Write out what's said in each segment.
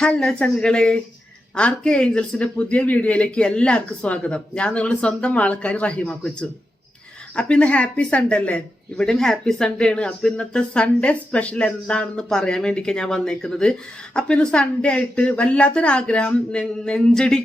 Hello ചങ്കളെ. R K ഏഞ്ചൽസിന്റെ പുതിയ വീഡിയോയിലേക്ക് എല്ലാവർക്കും സ്വാഗതം. ഞാൻ നിങ്ങളുടെ സ്വന്തം ആൾക്കാർ റഹിമ അപ്പൊ ഇന്ന് ഹാപ്പി സൺഡേ അല്ലേ? ഇവിടെയും ഹാപ്പി സൺഡേ ആണ്. അപ്പൊ ഇന്നത്തെ സൺഡേ സ്പെഷ്യൽ എന്താണെന്ന് പറയാൻ വേണ്ടിക്കാ ഞാൻ വന്നേക്കുന്നത്. അപ്പൊ ഇന്ന് സൺഡേ ആയിട്ട് വല്ലാത്തൊരാഗ്രഹം ആഗ്രഹം നെഞ്ചടി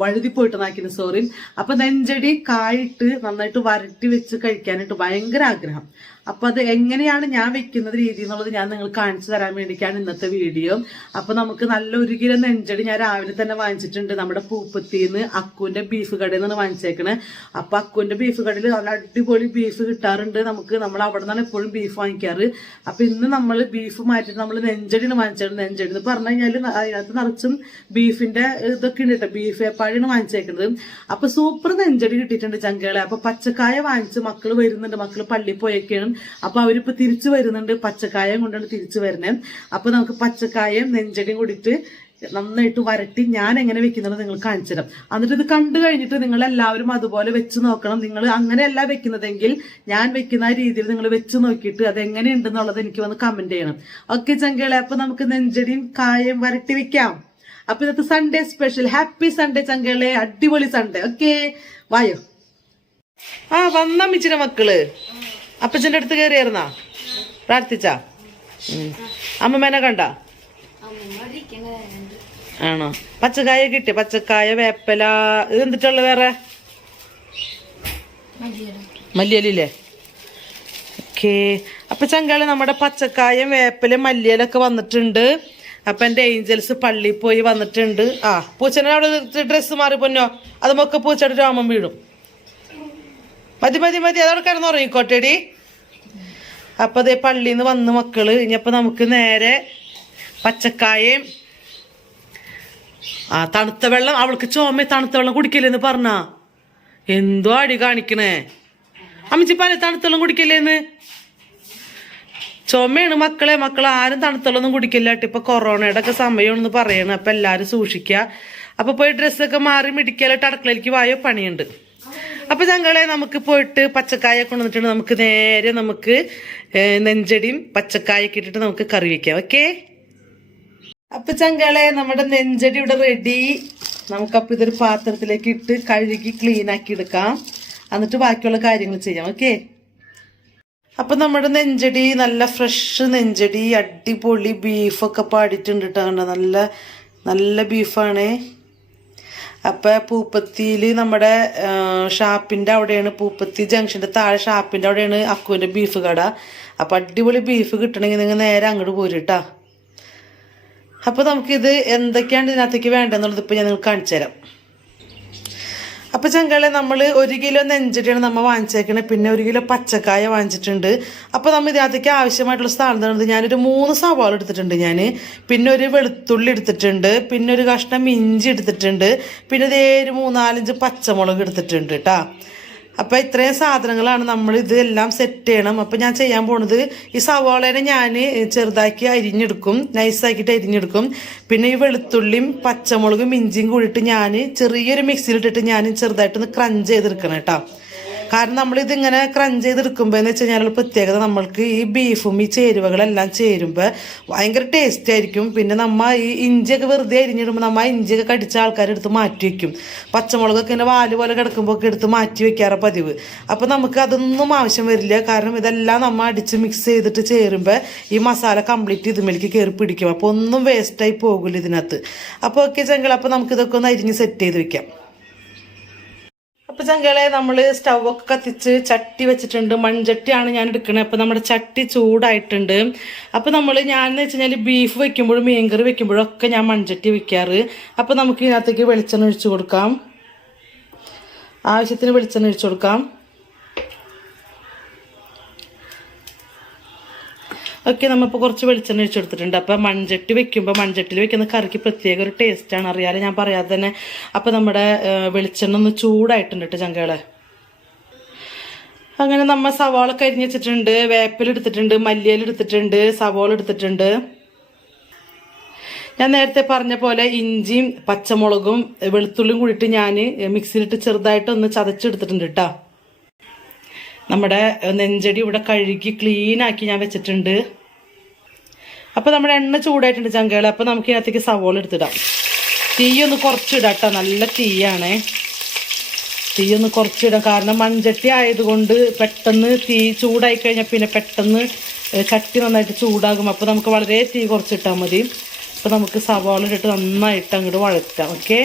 വഴുതി പോയിട്ട് നാക്കിന് സോറി അപ്പൊ നെഞ്ചടി കായിട്ട് നന്നായിട്ട് വരട്ടി വെച്ച് കഴിക്കാനായിട്ട് ഭയങ്കര ആഗ്രഹം. അപ്പൊ അത് എങ്ങനെയാണ് ഞാൻ വെക്കുന്നത് രീതി എന്നുള്ളത് ഞാൻ നിങ്ങൾ കാണിച്ചു തരാൻ വേണ്ടിയിട്ടാണ് ഇന്നത്തെ വീഡിയോ. അപ്പൊ നമുക്ക് നല്ല ഒരു കിലോ നെഞ്ചടി ഞാൻ രാവിലെ തന്നെ വാങ്ങിച്ചിട്ടുണ്ട്. നമ്മുടെ പൂപ്പത്തിന്ന് അക്കുവിന്റെ ബീഫ് കടയിൽ നിന്നാണ് വാങ്ങിച്ചേക്കണേ. അപ്പൊ അക്കുവിന്റെ ബീഫ് കടയിൽ നല്ല അടിപൊളി ബീഫ് കിട്ടാറുണ്ട്. നമുക്ക് നമ്മൾ അവിടെ നിന്നാണ് എപ്പോഴും ബീഫ് വാങ്ങിക്കാറ്. അപ്പൊ ഇന്ന് നമ്മൾ ബീഫ് മാറ്റിട്ട് നമ്മൾ നെഞ്ചടിന് വാങ്ങിച്ചത് നെഞ്ചടി എന്ന് പറഞ്ഞു കഴിഞ്ഞാൽ അതിനകത്ത് നിറച്ചും ബീഫിന്റെ ഇതൊക്കെ ഉണ്ട് കേട്ടോ. ബീഫ് എപ്പാടിയാണ് വാങ്ങിച്ചേക്കുന്നത് അപ്പൊ സൂപ്പർ നെഞ്ചടി കിട്ടിയിട്ടുണ്ട് ചങ്കകളെ. അപ്പൊ പച്ചക്കായ വാങ്ങിച്ച് മക്കൾ വരുന്നുണ്ട്. മക്കൾ പള്ളിയിൽ പോയൊക്കെയാണ് അപ്പൊ അവരിപ്പോ തിരിച്ചു വരുന്നുണ്ട്. പച്ചക്കായം കൊണ്ടാണ് തിരിച്ചു വരുന്നത് അപ്പൊ നമുക്ക് പച്ചക്കായം നെഞ്ചടിയും കൂടിയിട്ട് നന്നായിട്ട് വരട്ടി ഞാൻ എങ്ങനെ വെക്കുന്നത് നിങ്ങൾ കാണിച്ചു തരാം എന്നിട്ട് ഇത് കണ്ടു കഴിഞ്ഞിട്ട് നിങ്ങൾ എല്ലാവരും അതുപോലെ വെച്ച് നോക്കണം. നിങ്ങൾ അങ്ങനെയല്ല വെക്കുന്നതെങ്കിൽ ഞാൻ വെക്കുന്ന രീതിയിൽ നിങ്ങൾ വെച്ച് നോക്കിയിട്ട് അത് എങ്ങനെയുണ്ടെന്നുള്ളത് എനിക്ക് വന്ന് കമന്റ് ചെയ്യണം. ഓക്കെ ചങ്കേളെ അപ്പൊ നമുക്ക് നെഞ്ചടിയും കായം വരട്ടി വെക്കാം. അപ്പൊ ഇന്നത്തെ സൺഡേ സ്പെഷ്യൽ ഹാപ്പി സൺഡേ ചങ്കേളെ അടിപൊളി സൺഡേ ഓക്കെ വായോ. ആ വന്ന മക്കൾ. അപ്പച്ചന്റെ അടുത്ത് കയറിയായിരുന്നാ പ്രാർത്ഥിച്ചാ. അമ്മമ്മേനെ കണ്ട? ആണോ? പച്ചക്കായ കിട്ടി. പച്ചക്കായ വേപ്പല ഇത് എന്തിട്ടുള്ള വേറെ? മല്ലിയലില്ലേ? ഓക്കെ. അപ്പൊ ചങ്കാളി നമ്മുടെ പച്ചക്കായും വേപ്പലും മല്ലിയലൊക്കെ വന്നിട്ടുണ്ട്. അപ്പൊ എന്റെ ഏഞ്ചൽസ് പള്ളിയിൽ പോയി വന്നിട്ടുണ്ട്. ആ പൂച്ചനെ അവിടെ ഡ്രസ്സ് മാറി പൊന്നോ? അതുമൊക്കെ പൂച്ചയുടെ രോമം വീഴും. മതി മതി മതി. അതവിടെ കിടന്ന് ഉറങ്ങിക്കോട്ടേടി. അപ്പൊ അതേ പള്ളിയിൽ നിന്ന് വന്ന് മക്കൾ. ഇനിയപ്പൊ നമുക്ക് നേരെ പച്ചക്കായയും ആ തണുത്ത വെള്ളം. അവൾക്ക് ചോമ തണുത്ത വെള്ളം കുടിക്കില്ലെന്ന് പറഞ്ഞ? എന്തോ അടി കാണിക്കണേ. അമ്മച്ചി പല തണുത്ത വെള്ളം കുടിക്കില്ലേന്ന്? ചുമയാണ് മക്കളെ. മക്കൾ ആരും തണുത്തുള്ളൊന്നും കുടിക്കില്ല. കേട്ടോ ഇപ്പൊ കൊറോണയുടെ ഒക്കെ സമയമാണെന്ന് പറയണ്. അപ്പൊ എല്ലാരും സൂക്ഷിക്കുക അപ്പൊ പോയി ഡ്രസ്സൊക്കെ മാറി മിടിക്കാലായിട്ട് അടുക്കളയിലേക്ക് വായോ? പണിയുണ്ട്. അപ്പൊ ഞങ്ങളെ നമുക്ക് പോയിട്ട് പച്ചക്കായ കൊണ്ടുവന്നിട്ടുണ്ട്. നമുക്ക് നേരെ നമുക്ക് നെഞ്ചടിയും പച്ചക്കായൊക്കെ ഇട്ടിട്ട് നമുക്ക് കറി വെക്കാം. ഓക്കെ? അപ്പൊ ചങ്കളെ നമ്മുടെ നെഞ്ചടി ഇവിടെ റെഡി നമുക്കപ്പോൾ ഇതൊരു പാത്രത്തിലേക്ക് ഇട്ട് കഴുകി ക്ലീൻ ആക്കി എടുക്കാം. എന്നിട്ട് ബാക്കിയുള്ള കാര്യങ്ങൾ ചെയ്യാം. ഓക്കെ? അപ്പൊ നമ്മുടെ നെഞ്ചടി നല്ല ഫ്രഷ് നെഞ്ചടി അടിപൊളി ബീഫൊക്കെ പാടിയിട്ടുണ്ട് കേട്ടോ. നല്ല നല്ല ബീഫാണേ അപ്പൊ പൂപ്പത്തിയിൽ നമ്മുടെ ഷാപ്പിന്റെ അവിടെയാണ് പൂപ്പത്തി ജംഗ്ഷന്റെ താഴെ ഷാപ്പിന്റെ അവിടെയാണ് അക്കുവിന്റെ ബീഫ് കട. അപ്പൊ അടിപൊളി ബീഫ് കിട്ടണമെങ്കിൽ നിങ്ങൾ നേരെ അങ്ങോട്ട് പോരിട്ടാ. കേട്ടാ അപ്പൊ നമുക്കിത് എന്തൊക്കെയാണ് ഇതിനകത്തേക്ക് വേണ്ടതെന്നുള്ളത് ഇപ്പൊ ഞാൻ നിങ്ങൾക്ക് കാണിച്ചു തരാം അപ്പൊ ചങ്കളെ നമ്മൾ ഒരു കിലോ നെഞ്ചടിയാണ് നമ്മൾ വാങ്ങിച്ചേക്കണത് പിന്നെ ഒരു കിലോ പച്ചക്കായ വാങ്ങിച്ചിട്ടുണ്ട്. അപ്പോൾ നമ്മൾ ഇതിനകത്തേക്ക് ആവശ്യമായിട്ടുള്ള സ്ഥാനം ഞാനൊരു മൂന്ന് സവാള എടുത്തിട്ടുണ്ട് ഞാൻ പിന്നെ ഒരു വെളുത്തുള്ളി എടുത്തിട്ടുണ്ട്. പിന്നെ ഒരു കഷ്ണം ഇഞ്ചി എടുത്തിട്ടുണ്ട്. പിന്നെ ഇതേ ഒരു മൂന്നാലഞ്ച് പച്ചമുളക് എടുത്തിട്ടുണ്ട് കേട്ടാ അപ്പൊ ഇത്രയും സാധനങ്ങളാണ് നമ്മൾ ഇതെല്ലാം സെറ്റ് ചെയ്യണം. അപ്പോൾ ഞാൻ ചെയ്യാൻ പോണത് ഈ സവാളേനെ ഞാൻ ചെറുതാക്കി അരിഞ്ഞെടുക്കും. നൈസാക്കിയിട്ട് അരിഞ്ഞെടുക്കും. പിന്നെ ഈ വെളുത്തുള്ളിയും പച്ചമുളകും ഇഞ്ചിയും കൂടിയിട്ട് ഞാൻ ചെറിയൊരു മിക്സിയിലിട്ടിട്ട് ഞാൻ ചെറുതായിട്ടൊന്ന് ക്രഞ്ച് ചെയ്തെടുക്കണം കേട്ടോ. കാരണം നമ്മൾ ഇങ്ങനെ ക്രഞ്ച് ചെയ്തെടുക്കുമ്പോൾ എന്ന് വെച്ച് കഴിഞ്ഞാൽ പ്രത്യേകത നമ്മൾക്ക് ഈ ബീഫും ഈ ചേരുവകളെല്ലാം ചേരുമ്പോൾ ഭയങ്കര ടേസ്റ്റ് ആയിരിക്കും. പിന്നെ നമ്മ ഈ ഇഞ്ചിയൊക്കെ വെറുതെ അരിഞ്ഞിടുമ്പോൾ നമ്മ ഇഞ്ചിയൊക്കെ കടിച്ച ആൾക്കാരെടുത്ത് മാറ്റി വയ്ക്കും പച്ചമുളകൊക്കെ ഇങ്ങനെ വാൽ പോലെ കിടക്കുമ്പോൾ ഒക്കെ എടുത്ത് മാറ്റി വയ്ക്കാറ് പതിവ്. അപ്പോൾ നമുക്ക് അതൊന്നും ആവശ്യം വരില്ല. കാരണം ഇതെല്ലാം നമ്മൾ അടിച്ച് മിക്സ് ചെയ്തിട്ട് ചേരുമ്പോൾ ഈ മസാല കംപ്ലീറ്റ് ഇതുമേലേക്ക് കയറി പിടിക്കും. അപ്പോൾ ഒന്നും വേസ്റ്റായി പോകില്ല ഇതിനകത്ത്. അപ്പോൾ ഓക്കെ ചെങ്കൾ അപ്പോൾ നമുക്കിതൊക്കെ ഒന്ന് അരിഞ്ഞ് സെറ്റ് ചെയ്ത് വെക്കാം. അപ്പൊ ചങ്കളെ നമ്മൾ സ്റ്റൗവൊക്കെ കത്തിച്ച് ചട്ടി വെച്ചിട്ടുണ്ട്. മൺചട്ടിയാണ് ഞാൻ എടുക്കുന്നത് അപ്പൊ നമ്മുടെ ചട്ടി ചൂടായിട്ടുണ്ട്. അപ്പൊ നമ്മൾ ഞാൻ എന്ന് വെച്ച് ബീഫ് വെക്കുമ്പോഴും മീൻകറി വെക്കുമ്പോഴും ഒക്കെ ഞാൻ മൺചട്ടി വെക്കാറ്. അപ്പൊ നമുക്ക് ഇതിനകത്തേക്ക് വെളിച്ചെണ്ണ ഒഴിച്ചു കൊടുക്കാം. ആവശ്യത്തിന് വെളിച്ചെണ്ണ ഒഴിച്ചു കൊടുക്കാം. ഒക്കെ നമ്മളിപ്പോൾ കുറച്ച് വെളിച്ചെണ്ണ ഒഴിച്ചു കൊടുത്തിട്ടുണ്ട് അപ്പോൾ മൺചട്ടി വെക്കുമ്പോൾ മൺചട്ടിയിൽ വെക്കുന്ന കറിക്ക് പ്രത്യേക ഒരു ടേസ്റ്റാണ് അറിയാതെ ഞാൻ പറയാതെ തന്നെ. അപ്പോൾ നമ്മുടെ വെളിച്ചെണ്ണ ഒന്ന് ചൂടായിട്ടുണ്ട് കേട്ടോ ചങ്കകളെ അങ്ങനെ നമ്മൾ സവാള കരിഞ്ഞ് വെച്ചിട്ടുണ്ട്. വേപ്പിലെടുത്തിട്ടുണ്ട് മല്ലിയിലെടുത്തിട്ടുണ്ട് സവാള എടുത്തിട്ടുണ്ട്. ഞാൻ നേരത്തെ പറഞ്ഞ പോലെ ഇഞ്ചിയും പച്ചമുളകും വെളുത്തുള്ളിയും കൂടിയിട്ട് ഞാൻ മിക്സിയിലിട്ട് ചെറുതായിട്ടൊന്ന് ചതച്ചെടുത്തിട്ടുണ്ട് കേട്ടോ നമ്മുടെ നെഞ്ചടി ഇവിടെ കഴുകി ക്ലീനാക്കി ഞാൻ വെച്ചിട്ടുണ്ട്. അപ്പോൾ നമ്മുടെ എണ്ണ ചൂടായിട്ടുണ്ട് ചങ്കകളെ. അപ്പോൾ നമുക്ക് ഇതിനകത്തേക്ക് സവോള എടുത്തിടാം. തീയൊന്ന് കുറച്ചിടാം കേട്ടോ നല്ല തീയാണേ. തീയൊന്ന് കുറച്ചിടാം. കാരണം മൺചട്ടി ആയതുകൊണ്ട് പെട്ടെന്ന് തീ ചൂടായി കഴിഞ്ഞാൽ പിന്നെ പെട്ടെന്ന് കട്ടി നന്നായിട്ട് ചൂടാകും. അപ്പോൾ നമുക്ക് വളരെ തീ കുറച്ചിട്ടാൽ മതി. അപ്പോൾ നമുക്ക് സവാള ഇട്ടിട്ട് നന്നായിട്ട് അങ്ങോട്ട് വഴറ്റാം. ഓക്കെ?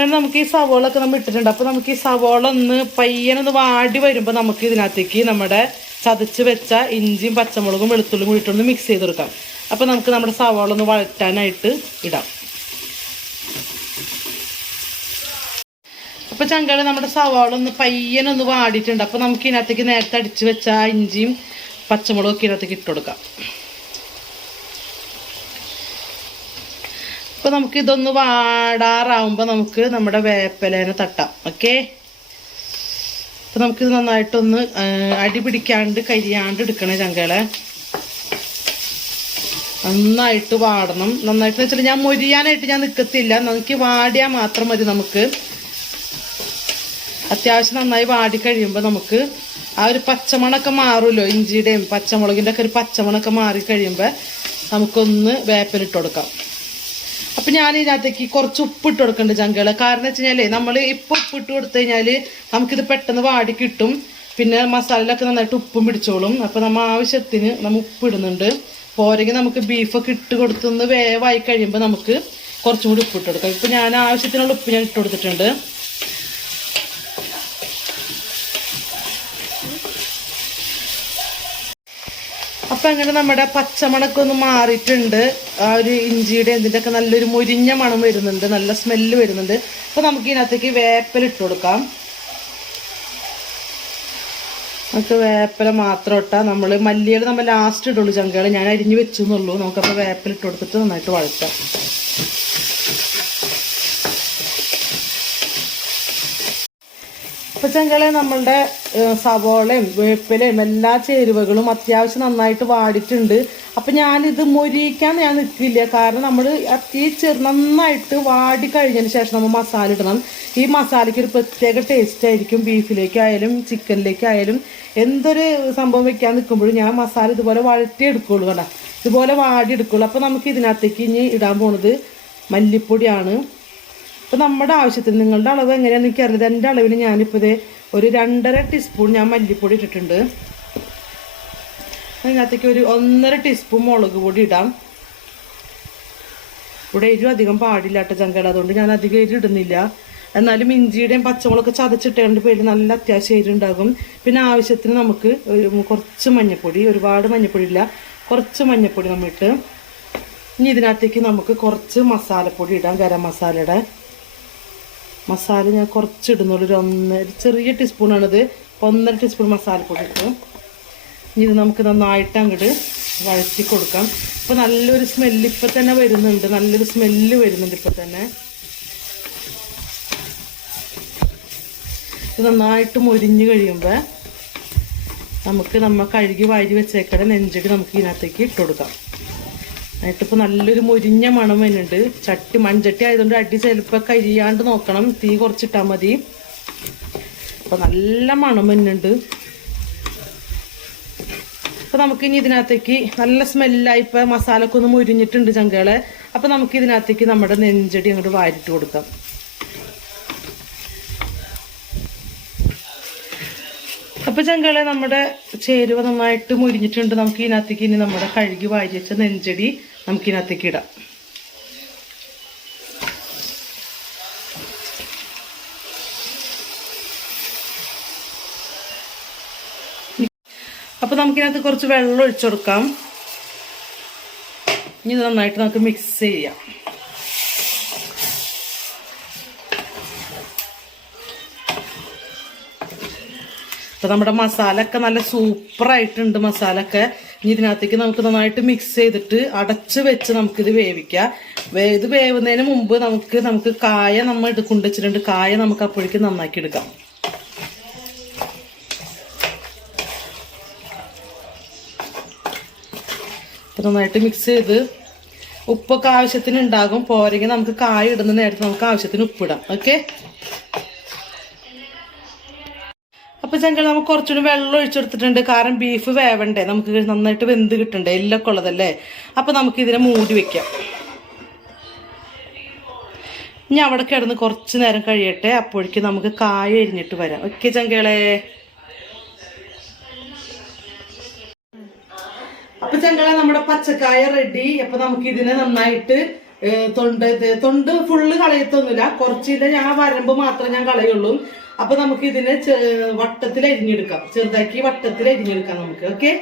അങ്ങനെ നമുക്ക് ഈ സവോള ഒക്കെ നമ്മൾ ഇട്ടിട്ടുണ്ട്. അപ്പോൾ നമുക്ക് ഈ സവോള ഒന്ന് പയ്യനൊന്ന് വാടി വരുമ്പോൾ നമുക്ക് ഇതിനകത്തേക്ക് നമ്മുടെ ചതച്ച് വെച്ച ഇഞ്ചിയും പച്ചമുളകും വെളുത്തുള്ളിയും കൂടി ഇട്ടൊന്ന് മിക്സ് ചെയ്ത് കൊടുക്കാം. അപ്പോൾ നമുക്ക് നമ്മുടെ സവോള ഒന്ന് വഴറ്റാനായിട്ട് ഇടാം. അപ്പോൾ ചങ്കാളി നമ്മുടെ സവാള ഒന്ന് പയ്യനൊന്ന് വാടിയിട്ടുണ്ട്. അപ്പോൾ നമുക്ക് ഇതിനകത്തേക്ക് നേരത്തെ അടിച്ച് വെച്ച ഇഞ്ചിയും പച്ചമുളകൊക്കെ ഇതിനകത്തേക്ക് ഇട്ട് കൊടുക്കാം. അപ്പോൾ നമുക്ക് ഇതൊന്ന് വാടാറാവുമ്പോൾ നമുക്ക് നമ്മുടെ വേപ്പലേനെ തട്ടാം. ഓക്കെ അപ്പോൾ നമുക്കിത് നന്നായിട്ടൊന്ന് അടി പിടിക്കാണ്ട് കരിയാണ്ട് എടുക്കണേ ചങ്കളെ. നന്നായിട്ട് വാടണം. നന്നായിട്ട് വെച്ചാൽ ഞാൻ മൊരിയാനായിട്ട് ഞാൻ നിൽക്കത്തില്ല നമുക്ക് വാടിയാൽ മാത്രം മതി നമുക്ക്. അത്യാവശ്യം നന്നായി വാടി കഴിയുമ്പോൾ നമുക്ക് ആ ഒരു പച്ചമണൊക്കെ മാറുമല്ലോ ഇഞ്ചിയുടെയും പച്ചമുളകിന്റെ ഒക്കെ ഒരു പച്ചമണൊക്കെ മാറി കഴിയുമ്പോൾ നമുക്കൊന്ന് വേപ്പിലിട്ട് കൊടുക്കാം. അപ്പം ഞാൻ ഇതിനകത്തേക്ക് കുറച്ച് ഉപ്പ് ഇട്ട് കൊടുക്കുന്നുണ്ട് ചങ്കൾ കാരണം വെച്ച് കഴിഞ്ഞാൽ നമ്മൾ ഇപ്പം ഉപ്പ് ഇട്ട് കൊടുത്തു കഴിഞ്ഞാൽ നമുക്കിത് പെട്ടെന്ന് വാടി കിട്ടും. പിന്നെ മസാലയിലൊക്കെ നന്നായിട്ട് ഉപ്പും പിടിച്ചോളും. അപ്പം നമ്മൾ ആവശ്യത്തിന് നമ്മൾ ഉപ്പ് ഇടുന്നുണ്ട്. പോരെങ്കിൽ നമുക്ക് ബീഫൊക്കെ ഇട്ട് കൊടുത്തുനിന്ന് വേവായി കഴിയുമ്പോൾ നമുക്ക് കുറച്ചും കൂടി ഉപ്പ് ഇട്ട് കൊടുക്കാം. ഇപ്പം ഞാൻ ആവശ്യത്തിനുള്ള ഉപ്പ് ഞാൻ ഇട്ട് കൊടുത്തിട്ടുണ്ട്. അപ്പൊ അങ്ങനെ നമ്മുടെ പച്ചമണൊക്കെ ഒന്ന് മാറിയിട്ടുണ്ട്. ആ ഒരു ഇഞ്ചിയുടെ എന്തിന്റെയൊക്കെ നല്ലൊരു മുരിഞ്ഞ മണം വരുന്നുണ്ട്. നല്ല സ്മെല്ല് വരുന്നുണ്ട്. അപ്പൊ നമുക്ക് ഇതിനകത്തേക്ക് ഇട്ട് കൊടുക്കാം. നമുക്ക് വേപ്പില മാത്രം ഇട്ടാൽ നമ്മൾ മല്ലികൾ നമ്മൾ ലാസ്റ്റ് ഇടുള്ളൂ ചങ്കകൾ ഞാൻ അരിഞ്ഞു വെച്ചു എന്നുള്ളൂ നമുക്കപ്പോൾ ഇട്ട് കൊടുത്തിട്ട് നന്നായിട്ട് വഴറ്റാം. അപ്പൊ ചങ്കളെ നമ്മളുടെ സവോളയും വേപ്പിലയും എല്ലാ ചേരുവകളും അത്യാവശ്യം നന്നായിട്ട് വാടിയിട്ടുണ്ട്. അപ്പം ഞാനിത് മൊരിയിക്കാൻ ഞാൻ നിൽക്കില്ല. കാരണം നമ്മൾ ഈ ചെറു നന്നായിട്ട് വാടി കഴിഞ്ഞതിന് ശേഷം നമ്മൾ മസാല ഇടണം. ഈ മസാലയ്ക്ക് ഒരു പ്രത്യേക ടേസ്റ്റ് ആയിരിക്കും ബീഫിലേക്കായാലും ചിക്കനിലേക്കായാലും. എന്തൊരു സംഭവം വെക്കാൻ നിൽക്കുമ്പോഴും ഞാൻ മസാല ഇതുപോലെ വഴറ്റി എടുക്കുള്ളൂ കണ്ട ഇതുപോലെ വാടി എടുക്കുള്ളൂ അപ്പം നമുക്ക് ഇതിനകത്തേക്ക് ഇനി ഇടാൻ പോണത് മല്ലിപ്പൊടിയാണ്. അപ്പോൾ നമ്മുടെ ആവശ്യത്തിന് നിങ്ങളുടെ അളവ് എങ്ങനെയാണെന്ന് എനിക്കറിയില്ല. എന്റെ അളവിന് ഞാനിപ്പോൾ ഇത് ഒരു രണ്ടര ടീസ്പൂൺ ഞാൻ മല്ലിപ്പൊടി ഇട്ടിട്ടുണ്ട്. അതിനകത്തേക്ക് ഒരു ഒന്നര ടീസ്പൂൺ മുളക് പൊടി ഇടാം. ഇവിടെ എരിവ് അധികം പാടില്ല കേട്ടോ ചങ്കട അതുകൊണ്ട് ഞാൻ അധികം എരിവ് ഇടുന്നില്ല. എന്നാലും ഇഞ്ചിയുടെയും പച്ചമുളക് ചതച്ചിട്ടേണ്ട പേര് നല്ല അത്യാവശ്യം എരിവ് ഉണ്ടാകും. പിന്നെ ആവശ്യത്തിന് നമുക്ക് കുറച്ച് മഞ്ഞപ്പൊടി ഒരുപാട് മഞ്ഞൾപ്പൊടി ഇല്ല. കുറച്ച് മഞ്ഞൾപ്പൊടി നമ്മൾ ഇട്ട് ഇനി ഇതിനകത്തേക്ക് നമുക്ക് കുറച്ച് മസാലപ്പൊടി ഇടാം ഗരം മസാലയുടെ. മസാല ഞാൻ കുറച്ച് ഇടുന്നുള്ളൂ ഒരു ഒന്നര ചെറിയ ടീസ്പൂണാണിത് അപ്പോൾ ഒന്നര ടീസ്പൂൺ മസാലപ്പൊടി ഇട്ടു. ഇനി ഇത് നമുക്ക് നന്നായിട്ട് അങ്ങോട്ട് വഴറ്റി കൊടുക്കാം. ഇപ്പോൾ നല്ലൊരു സ്മെല്ല് ഇപ്പം തന്നെ വരുന്നുണ്ട്. നല്ലൊരു സ്മെല്ല് വരുന്നുണ്ട് ഇപ്പം തന്നെ. ഇത് നന്നായിട്ട് മൊരിഞ്ഞ് കഴിയുമ്പോൾ നമുക്ക് നമ്മൾ കഴുകി വാരി വെച്ചേക്കടെ നെഞ്ചടി നമുക്ക് ഇതിനകത്തേക്ക് ഇട്ട് കൊടുക്കാം. എന്നിട്ടിപ്പോൾ നല്ലൊരു മുരിഞ്ഞ മണം വരുന്നുണ്ട്. ചട്ടി മൺചട്ടി ആയതുകൊണ്ട് അടി ചിലപ്പോൾ കരിയാണ്ട് നോക്കണം. തീ കുറച്ചിട്ടാൽ മതി. അപ്പോൾ നല്ല മണം വരുന്നുണ്ട്. നമുക്ക് ഇനി ഇതിനകത്തേക്ക് നല്ല സ്മെല്ലായി ഇപ്പോൾ മസാല ഒക്കെ ഒന്ന് മുരിഞ്ഞിട്ടുണ്ട് ചങ്കകളെ. അപ്പോൾ നമുക്ക് ഇതിനകത്തേക്ക് നമ്മുടെ നെഞ്ചടി അങ്ങോട്ട് വാരിട്ട് കൊടുക്കാം. അപ്പോൾ ചങ്കളെ നമ്മുടെ ചേരുവ നന്നായിട്ട് മുരിഞ്ഞിട്ടുണ്ട്. നമുക്ക് ഇതിനകത്തേക്ക് ഇനി നമ്മുടെ കഴുകി വാരി വെച്ച നെഞ്ചടി നമുക്ക് ഇതിനകത്തേക്ക് ഇടാം. അപ്പോൾ നമുക്കിതിനകത്ത് കുറച്ച് വെള്ളം ഒഴിച്ചു കൊടുക്കാം. ഇനി നന്നായിട്ട് നമുക്ക് മിക്സ് ചെയ്യാം. അപ്പോൾ നമ്മുടെ മസാല ഒക്കെ നല്ല സൂപ്പറായിട്ടുണ്ട് മസാല ഒക്കെ ഇനി ഇതിനകത്തേക്ക് നമുക്ക് നന്നായിട്ട് മിക്സ് ചെയ്തിട്ട് അടച്ച് വെച്ച് നമുക്കിത് വേവിക്കാം. ഇത് വേവുന്നതിന് മുമ്പ് നമുക്ക് നമുക്ക് കായ നമ്മൾ ഇത് കൊണ്ടുവച്ചിട്ടുണ്ട് കായ നമുക്ക് അപ്പോഴേക്ക് നന്നാക്കി എടുക്കാം. അപ്പം നന്നായിട്ട് മിക്സ് ചെയ്ത് ഉപ്പൊക്കെ ആവശ്യത്തിന് ഉണ്ടാകും പോരെങ്കിൽ നമുക്ക് കായ ഇടുന്ന നേരത്തെ നമുക്ക് ആവശ്യത്തിന് ഉപ്പിടാം ഓക്കെ ചങ്കൾ നമുക്ക് കുറച്ചുകൂടി വെള്ളം ഒഴിച്ചെടുത്തിട്ടുണ്ട്. കാരണം ബീഫ് വേവണ്ടേ? നമുക്ക് നന്നായിട്ട് വെന്ത് കിട്ടണ്ടേ? എല്ലൊക്കെ ഉള്ളതല്ലേ? അപ്പൊ നമുക്ക് ഇതിനെ മൂടി വെക്കാം. ഇനി അവിടെ കിടന്ന് കുറച്ച് നേരം കഴിയട്ടെ. അപ്പോഴേക്ക് നമുക്ക് കായ എരിഞ്ഞിട്ട് വരാം. ഓക്കെ ചങ്കളെ. അപ്പൊ ചെങ്കളെ നമ്മുടെ പച്ചക്കായ റെഡി അപ്പൊ നമുക്ക് ഇതിനെ നന്നായിട്ട് തൊണ്ട് തൊണ്ട് ഫുള്ള് കളയത്തൊന്നുമില്ല. കുറച്ച് ഇത് ഞാൻ വരമ്പ് മാത്രമേ ഞാൻ കളയുള്ളൂ. അപ്പൊ നമുക്ക് ഇതിനെ വട്ടത്തിൽ അരിഞ്ഞെടുക്കാം. ചെറുതാക്കി വട്ടത്തിൽ അരിഞ്ഞെടുക്കാം നമുക്ക്. ഓക്കെ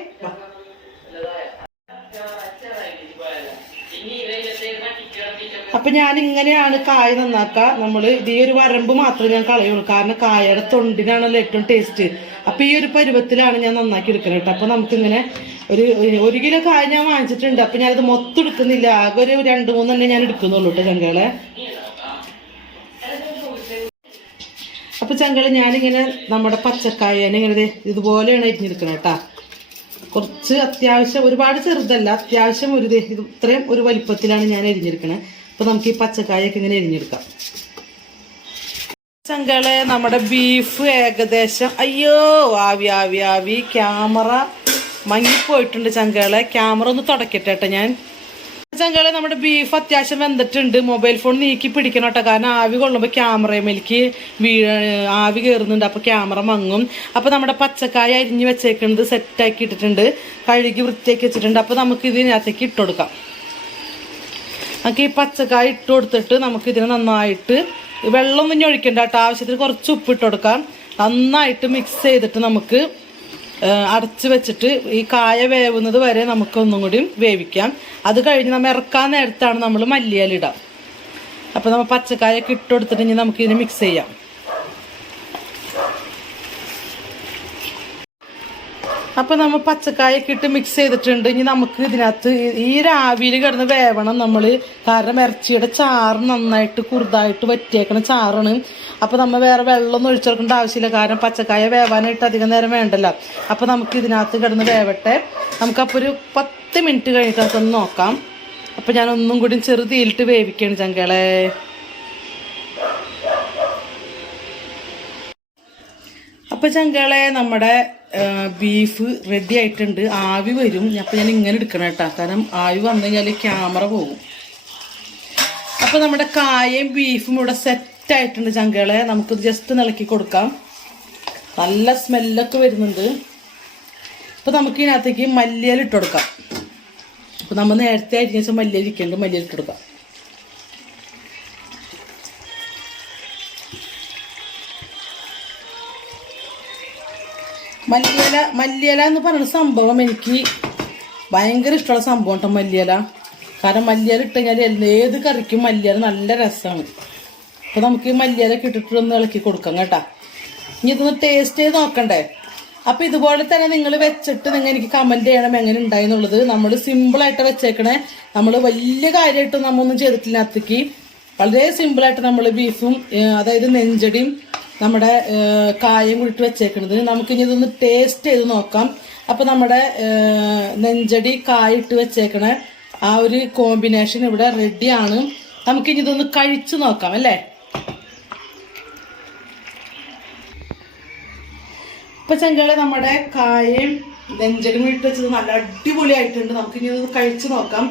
അപ്പൊ ഞാൻ ഇങ്ങനെയാണ് കായ നന്നാക്ക. നമ്മൾ ഇത് ഈ ഒരു വരമ്പ് മാത്രമേ ഞാൻ കളയുള്ളൂ. കാരണം കായയുടെ തൊണ്ടിനാണല്ലോ ഏറ്റവും ടേസ്റ്റ് അപ്പൊ ഈ ഒരു പരുവത്തിലാണ് ഞാൻ നന്നാക്കി എടുക്കുന്നത് കേട്ടോ. അപ്പൊ നമുക്കിങ്ങനെ ഒരു ഒരു കിലോ കായ ഞാൻ വാങ്ങിച്ചിട്ടുണ്ട്. അപ്പൊ ഞാനത് മൊത്തം എടുക്കുന്നില്ല. ആകെ ഒരു രണ്ട് മൂന്നെണ്ണേ ഞാൻ എടുക്കുന്നുള്ളൂ കേട്ടോ ചങ്കളെ അപ്പൊ ചങ്കളെ ഞാനിങ്ങനെ നമ്മുടെ പച്ചക്കായനെ ഇങ്ങനെ ഇതുപോലെയാണ് അരിഞ്ഞെടുക്കണം കേട്ടാ കുറച്ച് അത്യാവശ്യം ഒരുപാട് ചെറുതല്ല അത്യാവശ്യം ഒരു ഇത്രയും ഒരു വലിപ്പത്തിലാണ് ഞാൻ എരിഞ്ഞെടുക്കണത് അപ്പൊ നമുക്ക് ഈ പച്ചക്കായൊക്കെ ഇങ്ങനെ എരിഞ്ഞെടുക്കാം ചങ്കളെ നമ്മുടെ ബീഫ് ഏകദേശം അയ്യോ ആവി ആവി ആവി. ക്യാമറ മങ്ങിപ്പോയിട്ടുണ്ട് ചങ്കളെ. ക്യാമറ ഒന്ന് തുടക്കട്ടെ കേട്ടോ ഞാൻ. ചങ്കളെ നമ്മുടെ ബീഫ് അത്യാവശ്യം വെന്തിട്ടുണ്ട്. മൊബൈൽ ഫോൺ നീക്കി പിടിക്കണം കേട്ടോ. കാരണം ആവി കൊള്ളുമ്പോൾ ക്യാമറയിലേക്ക് വീ ആവി കയറുന്നുണ്ട് അപ്പോൾ ക്യാമറ മങ്ങും. അപ്പോൾ നമ്മുടെ പച്ചക്കായ അരിഞ്ഞ് വെച്ചേക്കുന്നത് സെറ്റാക്കി ഇട്ടിട്ടുണ്ട്. കഴുകി വൃത്തിയാക്കി വെച്ചിട്ടുണ്ട്. അപ്പോൾ നമുക്ക് ഇതിനകത്തേക്ക് ഇട്ട് കൊടുക്കാം. നമുക്ക് ഈ പച്ചക്കായ ഇട്ട് കൊടുത്തിട്ട് നമുക്ക് ഇതിനെ നന്നായിട്ട് വെള്ളം ഒന്നും ഒഴിക്കണ്ട കേട്ടോ. ആവശ്യത്തിന് കുറച്ച് ഉപ്പ് ഇട്ട് കൊടുക്കാം. നന്നായിട്ട് മിക്സ് ചെയ്തിട്ട് നമുക്ക് അടച്ച് വെച്ചിട്ട് ഈ കായ വേവുന്നത് വരെ നമുക്ക് ഒന്നും കൂടി വേവിക്കാം. അത് കഴിഞ്ഞ് നമ്മൾ ഇറക്കാൻ നേരത്താണ് നമ്മൾ മല്ലിയിലിടാം അപ്പോൾ നമ്മൾ പച്ചക്കായൊക്കെ ഇട്ട് കൊടുത്തിട്ട് ഇനി നമുക്ക് ഇതിനെ മിക്സ് ചെയ്യാം. അപ്പൊ നമ്മൾ പച്ചക്കായൊക്കെ ഇട്ട് മിക്സ് ചെയ്തിട്ടുണ്ട്. ഇനി നമുക്ക് ഇതിനകത്ത് ഈ രാവിയിൽ കിടന്ന് വേവണം നമ്മൾ കാരണം ഇറച്ചിയുടെ ചാറ് നന്നായിട്ട് കുറുതായിട്ട് വറ്റിയേക്കണ ചാറാണ്. അപ്പൊ നമ്മൾ വേറെ വെള്ളമൊന്നും ഒഴിച്ചെടുക്കേണ്ട ആവശ്യമില്ല. കാരണം പച്ചക്കായ വേവാനായിട്ട് അധികം നേരം വേണ്ടല്ലോ. അപ്പൊ നമുക്ക് ഇതിനകത്ത് കിടന്ന് വേവട്ടെ. നമുക്കപ്പോൾ ഒരു പത്ത് മിനിറ്റ് കഴിഞ്ഞിട്ട് അതൊന്ന് നോക്കാം. അപ്പൊ ഞാൻ ഒന്നും കൂടി ചെറുതീലിട്ട് വേവിക്കാണ് ചങ്കളെ. അപ്പൊ ചങ്കളെ നമ്മുടെ ബീഫ് റെഡി ആയിട്ടുണ്ട്. ആവി വരും. അപ്പോൾ ഞാൻ ഇങ്ങനെ എടുക്കണം കേട്ടോ. കാരണം ആവി വന്നു കഴിഞ്ഞാൽ ക്യാമറ പോകും. അപ്പോൾ നമ്മുടെ കായയും ബീഫും ഇവിടെ സെറ്റ് ആയിട്ടുണ്ട് ചങ്കളെ. നമുക്കിത് ജസ്റ്റ് നിളക്കി കൊടുക്കാം. നല്ല സ്മെല്ലൊക്കെ വരുന്നുണ്ട്. അപ്പോൾ നമുക്ക് ഇതിനകത്തേക്ക് മല്ലിയൽ ഇട്ട് കൊടുക്കാം. അപ്പോൾ നമ്മൾ നേരത്തെ അരിഞ്ഞ വെച്ചാൽ മല്ലിയൽ ഇരിക്കുന്നുണ്ട്. മല്ലിയൽ കൊടുക്കാം. മല്ലിയില മല്ലിയില എന്ന് പറയുന്ന സംഭവം എനിക്ക് ഭയങ്കര ഇഷ്ടമുള്ള സംഭവം കേട്ടോ മല്ലിയില. കാരണം മല്ലിയില ഇട്ട് കഴിഞ്ഞാൽ ഏത് കറിക്കും മല്ലിയില നല്ല രസമാണ്. അപ്പോൾ നമുക്ക് ഈ മല്ലിയില ഒന്ന് ഇളക്കി കൊടുക്കാം കേട്ടാ. ഇനി ഇതൊന്ന് ടേസ്റ്റ് ചെയ്ത് നോക്കണ്ടേ? അപ്പൊ ഇതുപോലെ തന്നെ നിങ്ങൾ വെച്ചിട്ട് നിങ്ങൾ എനിക്ക് കമന്റ് ചെയ്യണം എങ്ങനെ ഉണ്ടായെന്നുള്ളത് നമ്മൾ സിമ്പിളായിട്ട് വെച്ചേക്കണേ. നമ്മൾ വലിയ കാര്യമായിട്ട് നമ്മൊന്നും ചെയ്തിട്ടില്ല അത്തിക്ക് വളരെ സിമ്പിളായിട്ട് നമ്മൾ ബീഫും അതായത് നെഞ്ചടിയും നമ്മുടെ കായം കുഴിട്ട് വെച്ചേക്കുന്നത് നമുക്കിനി ഇതൊന്ന് ടേസ്റ്റ് ചെയ്ത് നോക്കാം. അപ്പോൾ നമ്മുടെ നെഞ്ചടി കായ ഇട്ട് വെച്ചേക്കണ ആ ഒരു കോമ്പിനേഷൻ ഇവിടെ റെഡിയാണ് നമുക്കിനി ഇതൊന്ന് കഴിച്ചു നോക്കാം അല്ലേ? ഇപ്പം ചെങ്കളെ നമ്മുടെ കായയും നെഞ്ചടി ഇട്ട് വെച്ചത് നല്ല അടിപൊളിയായിട്ടുണ്ട്. നമുക്കിനി ഇനി ഇത് കഴിച്ചു നോക്കാം.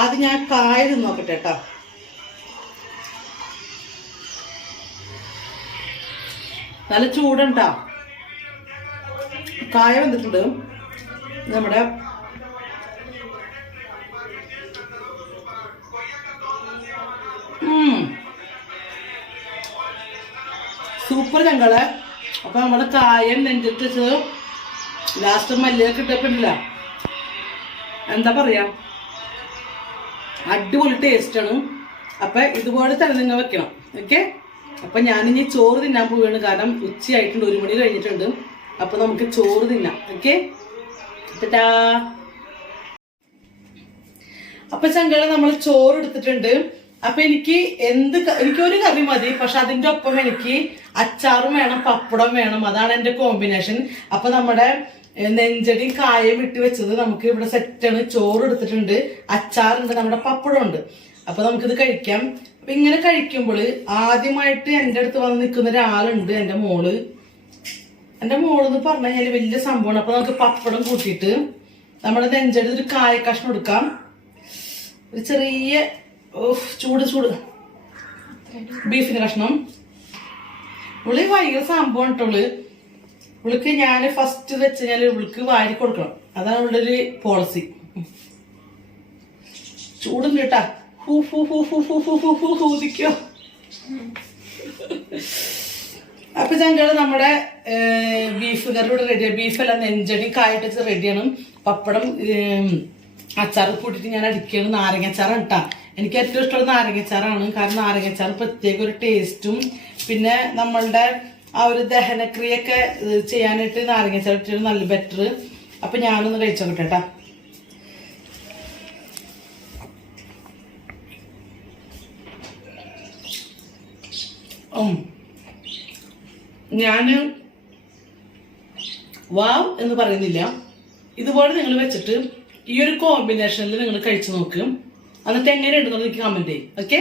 ആദ്യം ഞാൻ കായ നോക്കട്ടെ കേട്ടോ. നല്ല ചൂടുണ്ടാ. കായ വന്നിട്ടുണ്ട്. നമ്മുടെ. സൂപ്പർ ഞങ്ങളെ അപ്പൊ നമ്മുടെ കായം നെഞ്ചിട്ട് ലാസ്റ്റ് മല്ലിയൊക്കെ ഇട്ടപ്പില്ല എന്താ പറയാ? അടിപൊളി ടേസ്റ്റ് ആണ്. അപ്പൊ ഇതുപോലെ തന്നെ നിങ്ങൾ വെക്കണം. ഓക്കെ അപ്പൊ ഞാനിനി ചോറ് തിന്നാൻ പോവുകയാണ്. കാരണം ഉച്ചയായിട്ടുണ്ട് ഒരു മണി കഴിഞ്ഞിട്ടുണ്ട്. അപ്പൊ നമുക്ക് ചോറ് തിന്നാം. ഓക്കെ? ടാ അപ്പൊ ചങ്കള നമ്മൾ ചോറ് എടുത്തിട്ടുണ്ട്. അപ്പൊ എനിക്ക് എന്ത് എനിക്ക് ഒരു കറി മതി പക്ഷെ അതിന്റെ ഒപ്പം എനിക്ക് അച്ചാറും വേണം പപ്പടം വേണം. അതാണ് എന്റെ കോമ്പിനേഷൻ അപ്പൊ നമ്മുടെ നെഞ്ചടി കായം ഇട്ട് വെച്ചത് നമുക്ക് ഇവിടെ സെറ്റാണ് ചോറ് എടുത്തിട്ടുണ്ട് അച്ചാറുണ്ട് നമ്മുടെ പപ്പടം ഉണ്ട് അപ്പൊ നമുക്കിത് കഴിക്കാം. അപ്പൊ ഇങ്ങനെ കഴിക്കുമ്പോൾ ആദ്യമായിട്ട് എന്റെ അടുത്ത് വന്ന് നിൽക്കുന്ന ഒരാളുണ്ട് എന്റെ മോൾ. എന്റെ എന്ന് പറഞ്ഞു കഴിഞ്ഞാൽ വലിയ സംഭവമാണ്. അപ്പൊ നമുക്ക് പപ്പടം കൂട്ടിയിട്ട് നമ്മുടെ നെഞ്ചടി ഒരു കായ കഷ്ണം എടുക്കാം. ഒരു ചെറിയ ചൂട് ചൂട്. ബീഫിന്റെ കഷ്ണം. ഇവൾ ഭയങ്കര സംഭവം കേട്ടോൾ ഇവൾക്ക് ഞാൻ ഫസ്റ്റ് വെച്ച് കഴിഞ്ഞാൽ വാരി കൊടുക്കണം. അതാണ് ഉള്ളൊരു പോളിസി ചൂടുണ്ട് കേട്ടാ. ഹൂ ഹൂ ഹൂ ഹൂ ഹൂ ഹൂ ഹൂ ഹൂ ഹൂതിക്കോ അപ്പൊ ഞങ്ങൾ നമ്മുടെ ബീഫ് കറി ഇവിടെ റെഡിയാണ് ബീഫെല്ലാം നെഞ്ചടി കായിട്ട് റെഡിയാണ് പപ്പടം അച്ചാർ കൂട്ടിയിട്ട് ഞാൻ അടിക്കുകയാണ്. നാരങ്ങച്ചാറാണ് ഇട്ടാ എനിക്ക് ഏറ്റവും ഇഷ്ടമുള്ള നാരങ്ങച്ചാറാണ്. കാരണം നാരങ്ങച്ചാറ് പ്രത്യേക ഒരു ടേസ്റ്റും പിന്നെ നമ്മളുടെ ആ ഒരു ദഹനക്രിയൊക്കെ ചെയ്യാനായിട്ട് നാരങ്ങച്ചാറ് ഇട്ടിട്ട് നല്ല ബെറ്റർ അപ്പൊ ഞാനൊന്ന് കഴിച്ചോട്ടെ കേട്ടാ ഞാൻ വാവ് എന്ന് പറയുന്നില്ല. ഇതുപോലെ നിങ്ങൾ വെച്ചിട്ട് ഈ ഒരു കോമ്പിനേഷനിൽ നിങ്ങൾ കഴിച്ചു നോക്കും. എന്നിട്ട് എങ്ങനെയുണ്ടെന്ന് എനിക്ക് കമന്റ് ചെയ്യും ഓക്കെ